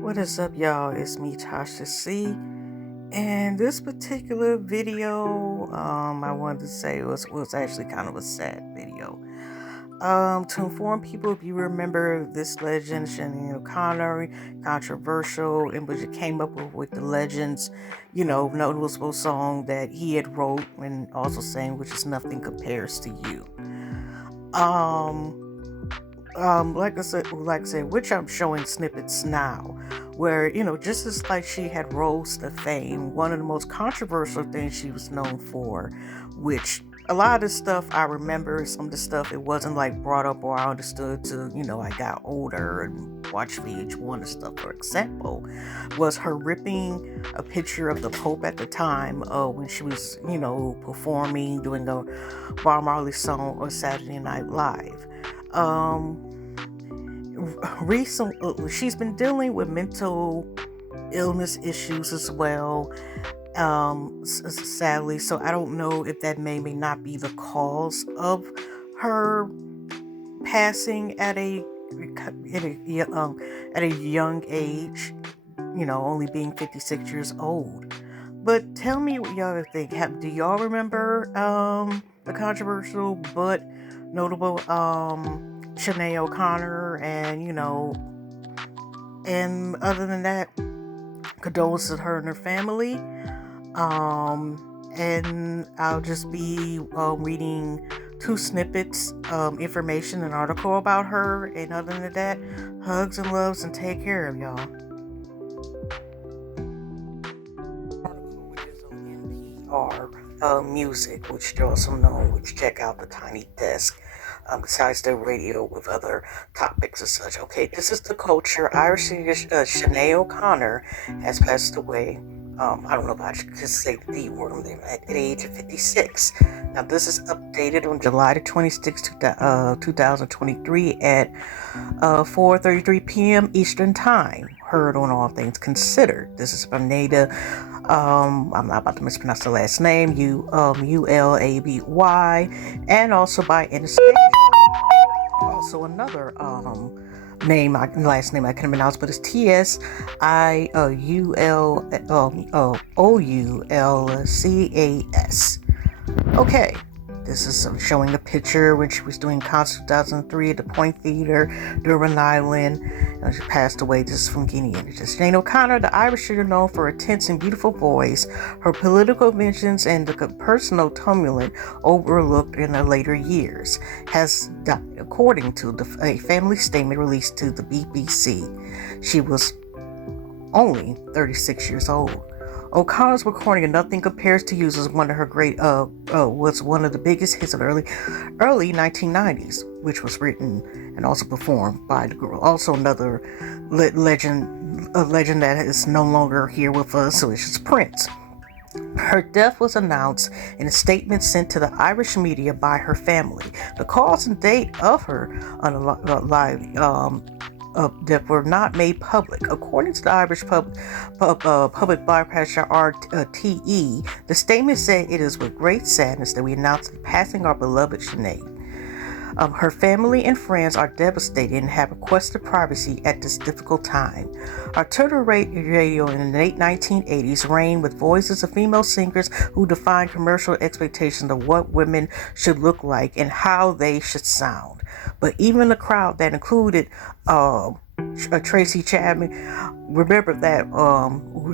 What is up, y'all? It's me, Tasha C. And this particular video, I wanted to say was actually kind of a sad video. To inform people, if you remember this legend, Sinead O'Connor, controversial, and which it came up with the legends, noticeable song that he had wrote, and also saying, which is nothing compares to you. Like I said, which I'm showing snippets now, where, just as like she had rose to fame, one of the most controversial things she was known for, which a lot of the stuff I remember, some of the stuff it wasn't like brought up or I understood till, I got older and watched VH1 and stuff, for example, was her ripping a picture of the Pope at the time when she was, performing, doing a Bob Marley song on Saturday Night Live. Recently, she's been dealing with mental illness issues as well, sadly, so I don't know if that may not be the cause of her passing at a young age, only being 56 years old. But tell me what y'all think. Do y'all remember the controversial but notable Sinead O'Connor, and and other than that, condolences to her and her family. And I'll just be reading two snippets, information, an article about her, and other than that, hugs and loves, and take care of y'all. Article which is on NPR Music, which you're also known, which check out the Tiny Desk. Besides the radio with other topics and such. Okay, this is the culture. Irish singer Sinead O'Connor has passed away. I don't know if I should just say the word at the age of 56. Now, this is updated on July the 26th, 2023 at 4:33 p.m. Eastern Time. Heard on All Things Considered. This is from Nada. I'm not about to mispronounce the last name. Ulaby, and also by Anastasia. Also another last name I can't pronounce, but it's TSIULOULCAS. Okay. This is showing a picture when she was doing concert 2003 at the Point Theater, Dublin, Ireland. She passed away. This is from Guinea. Sinead O'Connor, the Irish singer known for her tense and beautiful voice, her political mentions, and the personal tumult overlooked in her later years, has died, according to a family statement released to the BBC. She was only 36 years old. O'Connor's recording of Nothing Compares to You was one of her was one of the biggest hits of the early 1990s, which was written and also performed by the girl. Also another legend that is no longer here with us, so it's just Prince. Her death was announced in a statement sent to the Irish media by her family. The cause and date of her that were not made public. According to the Irish public broadcaster RTE, the statement said, "It is with great sadness that we announce the passing of our beloved Sinead. Her family and friends are devastated and have requested privacy at this difficult time. Alternative radio in the late 1980s reigned with voices of female singers who defined commercial expectations of what women should look like and how they should sound. But even the crowd that included Tracy Chapman, remember that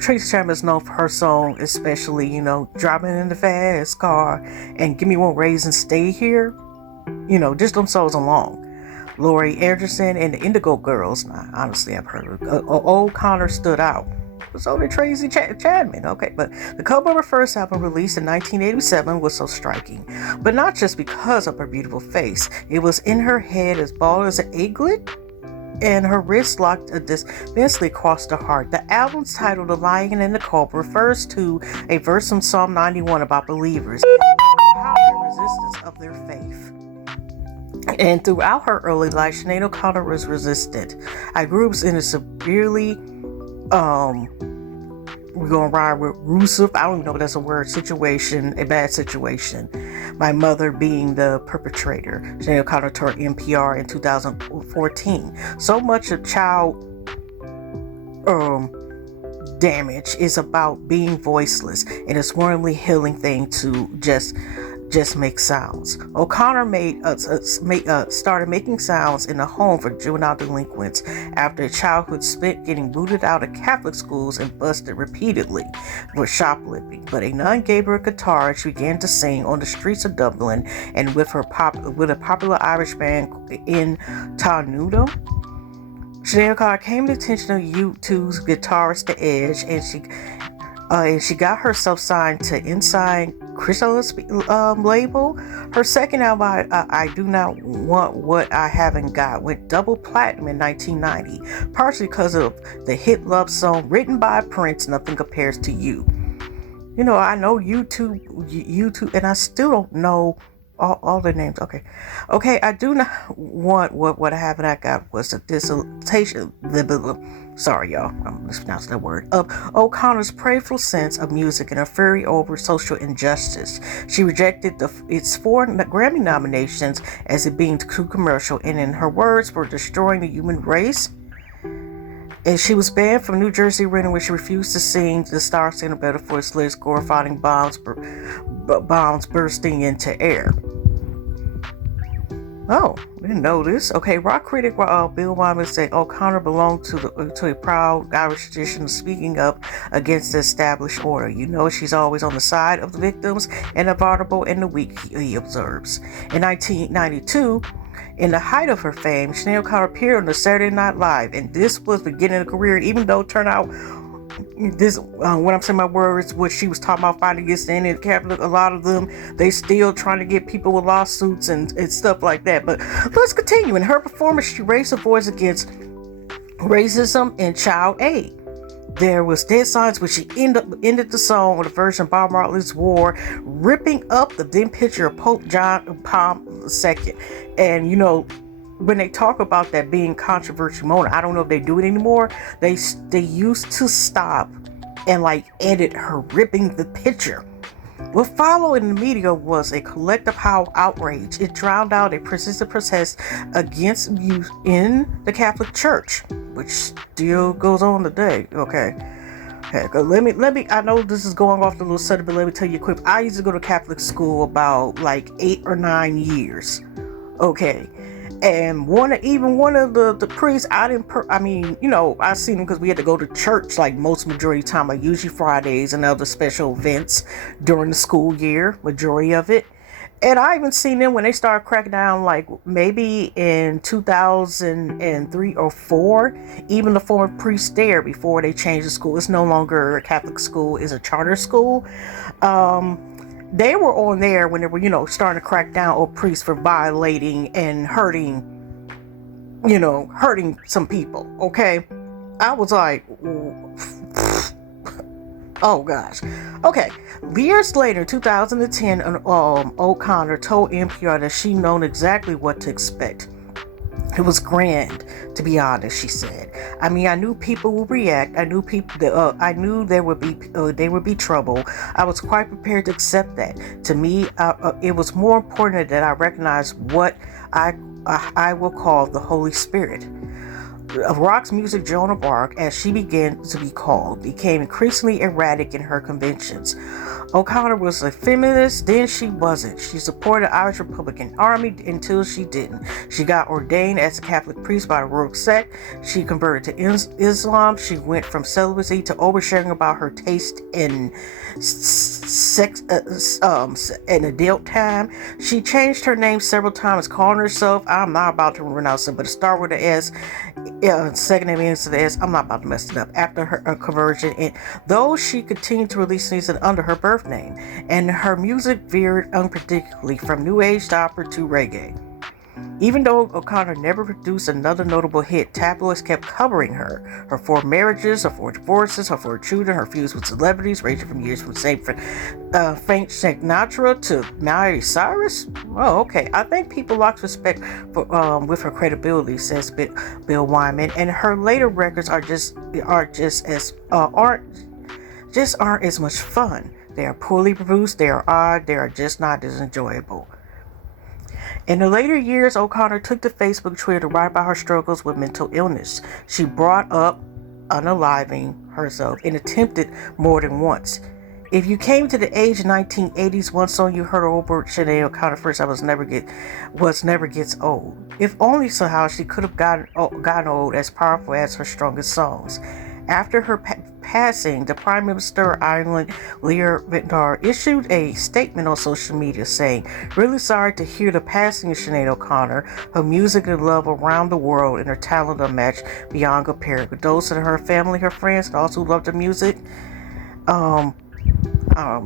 Tracy Chapman is known for her song, especially, driving in the fast car and Give Me One Raise and Stay Here. Just them songs along. Laurie Anderson and the Indigo Girls. Now, honestly, I've heard of O'Connor stood out. So did Tracy Chapman. Okay, but the cover of her first album, released in 1987, was so striking. But not just because of her beautiful face. It was in her head as bald as an eaglet, and her wrist locked distantly across the heart. The album's title, The Lion and the Cobra, refers to a verse from Psalm 91 about believers, the power and resistance of their faith. And throughout her early life, Sinead O'Connor was resistant. I grew up in a severely, we're going to ride with Rusev, I don't even know if that's a word, a bad situation. My mother being the perpetrator. Sinead O'Connor told NPR in 2014. So much of child damage is about being voiceless, and it's one really healing thing to just make sounds. O'Connor started making sounds in a home for juvenile delinquents after a childhood spent getting booted out of Catholic schools and busted repeatedly for shoplifting. But a nun gave her a guitar and she began to sing on the streets of Dublin and with a popular Irish band in Tarnudum. Sinead O'Connor came to the attention of U2's guitarist The Edge, and she got herself signed to Inside Chrysalis label. Her second album, I Do Not Want What I Haven't Got, went double platinum in 1990, partially because of the hit love song written by Prince, Nothing Compares to You. You know, I know YouTube, and I still don't know all their names. Okay. I Do Not Want What I Haven't I Got was a dissertation. Sorry, y'all, I'm mispronouncing that word. Of O'Connor's prayerful sense of music and her fury over social injustice. She rejected its 4 Grammy nominations as it being too commercial, and in her words, for destroying the human race. And she was banned from New Jersey Arena, where she refused to sing the Star Singer Better for its lyrics glorifying bombs bursting into air. Oh, didn't know this. Okay, rock critic Bill Wyman said O'Connor belonged to a proud Irish tradition of speaking up against the established order. You know, she's always on the side of the victims and the vulnerable and the weak, he observes. In 1992, in the height of her fame, Sinead O'Connor appeared on the Saturday Night Live, and this was beginning of a career, even though it turned out this, when I'm saying my words, what she was talking about fighting against the Indian Catholic, a lot of them, they still trying to get people with lawsuits and stuff like that. But let's continue. In her performance, she raised her voice against racism and child aid. There was dead silence when she ended the song with a version of Bob Marley's War, ripping up the then picture of Pope John Paul II. And you know, when they talk about that being controversial moment, I don't know if they do it anymore. They used to stop and like edit her ripping the picture. What followed in the media was a collective outrage. It drowned out a persistent protest against youth in the Catholic Church, which still goes on today. Okay. Let me. I know this is going off the little subject, but let me tell you quick. I used to go to Catholic school about like 8 or 9 years. Okay. And one of the priests, I seen him because we had to go to church like most majority of the time, like usually Fridays and other special events during the school year, majority of it. And I even seen them when they started cracking down, like maybe in 2003 or 4, even the former priest there before they changed the school. It's no longer a Catholic school, it's a charter school. They were on there when they were, starting to crack down on priests for violating and hurting some people. Okay. I was like, oh gosh. Okay. Years later, 2010, O'Connor told NPR that she known exactly what to expect. It was grand, to be honest, she said. I mean, I knew people would react. I knew I knew there would be trouble. I was quite prepared to accept that. To me, it was more important that I recognized what I will call the Holy Spirit. Of rock's music, Joan of Arc, as she began to be called, became increasingly erratic in her conventions. O'Connor was a feminist, then she wasn't. She supported the Irish Republican Army until she didn't. She got ordained as a Catholic priest by the royal sect. She converted to Islam. She went from celibacy to oversharing about her taste in sex in adult time. She changed her name several times, calling herself, I'm not about to pronounce it, but it started with an S. Second name ends with the S. I'm not about to mess it up. After her conversion, and though she continued to release music under her birth name, and her music veered unpredictably from new age to opera to reggae. Even though O'Connor never produced another notable hit, tabloids kept covering her. Her 4 marriages, her 4 divorces, her 4 children, her feuds with celebrities, ranging from years from Frank Sinatra to Miley Cyrus. Oh, okay. I think people lost respect for, with her credibility, says Bill Wyman, and her later records aren't as much fun. They are poorly produced, they are odd, they are just not as enjoyable. In the later years, O'Connor took to Facebook Twitter to write about her struggles with mental illness. She brought up unaliving herself and attempted more than once. If you came to the age of 1980s, one song you heard over Sinead O'Connor first I was never gets old. If only somehow she could have gotten old as powerful as her strongest songs. After her passing, the Prime Minister of Ireland, Lear Vintner, issued a statement on social media saying, "Really sorry to hear the passing of Sinead O'Connor. Her music and love around the world and her talent unmatched beyond compare. Those in her family, her friends, and also who loved her music." I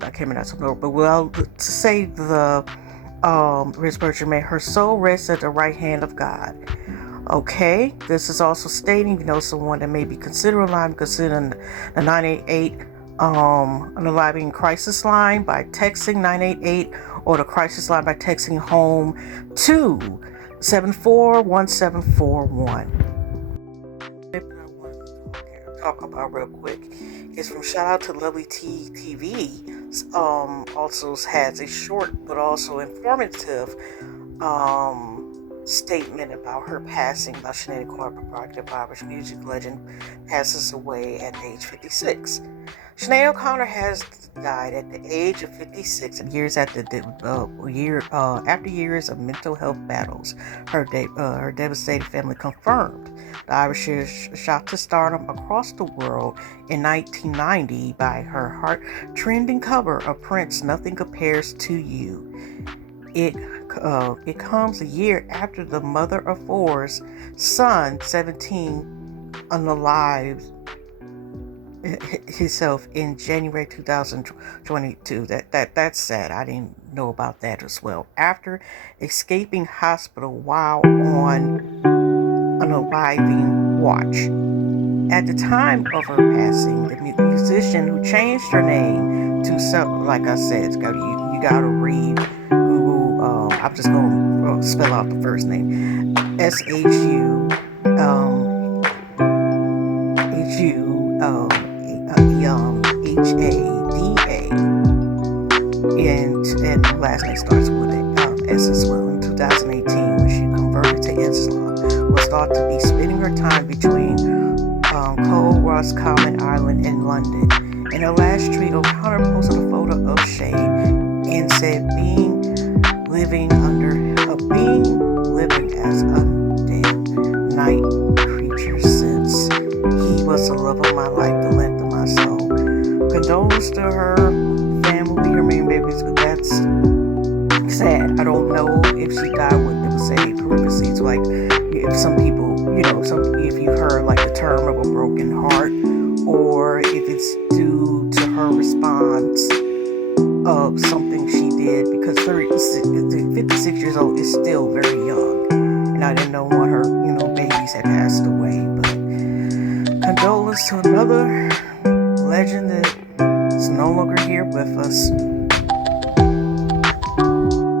can't remember some note, but well, to say the Rich Virgin, may her soul rest at the right hand of God. Okay, this is also stating, someone that may be considered alive, considering the 988 unaliving crisis line by texting 988 or the crisis line by texting home to 741741. Talk about real quick is from shout out to Lovely T TV. Also has a short but also informative statement about her passing. About Sinead O'Connor, provocative Irish music legend, passes away at age 56. Sinead O'Connor has died at the age of 56, and years after years of mental health battles. Her devastated family confirmed the Irish shot to stardom across the world in 1990 by her heart-trending cover of Prince's "Nothing Compares to You." It comes a year after the mother of four's son, 17, unalived himself in January 2022. That's sad. I didn't know about that as well. After escaping hospital while on unaliving watch. At the time of her passing, the musician who changed her name to something, like I said, you gotta read Google. I'm just gonna spell out the first name: SHU HADA, and last name starts with an S as well. In 2018, when she converted to Islam, was thought to be spending her time between Roscommon Island and London. In her last tweet, O'Connor posted a photo of Shane and said, living as undead night creature since he was the love of my life, the length of my soul. Condolences to her family, her main babies. That's sad. I don't know if she died with them, say parentheses, like if some people, if you heard like the term of a broken heart, or if it's due to her response of something she did, because 56 years old is still very young, and I didn't know when her, babies had passed away. But condolence to another legend that is no longer here with us.